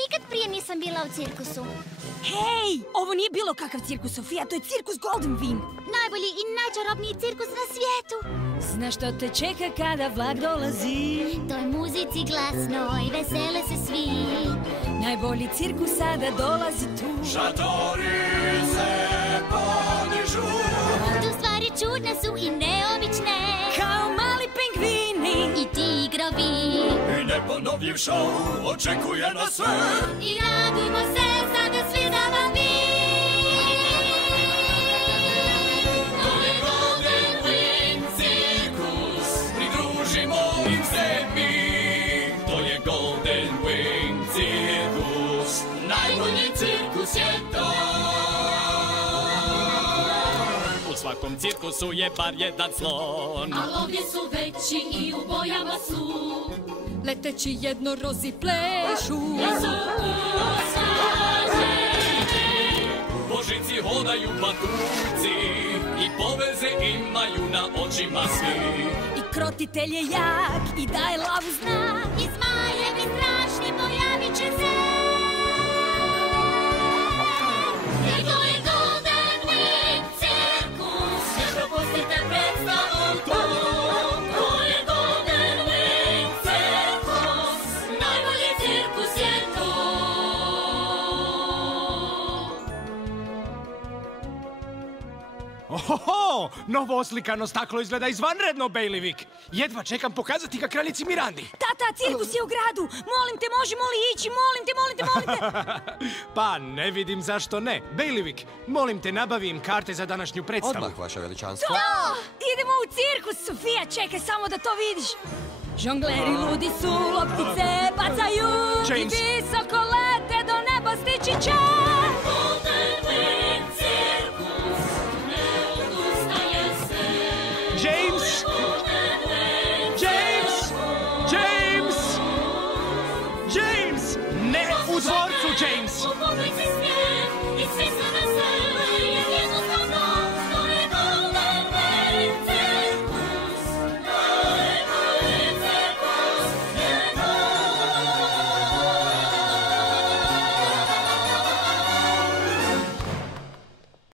Nikad prije nisam bila u cirkusu. Hej, ovo nije bilo kakav cirkus, Sofija, to je cirkus Golden Wing. Najbolji i najčarobniji cirkus na svijetu. Znaš što te čeka kada vlak dolazi? Toj muzici glasnoj vesele se svi. Najbolji cirkus sada dolazi tu. Šatori se podižu. Tu stvari čudne su i neobične. Kao mali pingvini I tigrovi. I neponovljiv show očekuje nas sve. I radujmo se sada svi zabavi. To je Golden Wing cirkus, pridružimo im se mi. To je Golden Wing cirkus, najbolji cirkus je to. U svakom cirkusu je bar jedan slon, al ovdje su veći i u bojama su. leteći jednorozi plešu. Božici hodaju patuljci i poveze imaju na očima svi. I krotitelj je jak i daje lavu znak. I zmajevi strašni pojavit će se. Jer to je Golden Wing cirkus. Ne propustite predstavu tu. To je Golden Wing cirkus. Najbolji cirkus je to. Ohoho, novo oslikano staklo izgleda izvanredno, Bailiwick. Jedva čekam pokazati ga kraljici Mirandi. Tata, cirkus je u gradu. Molim te, možemo li ići? Molim te, molim te, molim te. Pa, ne vidim zašto ne. Bailiwick, molim te, nabavim karte za današnju predstavu. Odmah, vaše veličanstvo. Idemo u cirkus, Sofija, čekaj samo da to vidiš. Žongleri ludi su, loptice bacaju. James. I visoko lete, do neba stići će.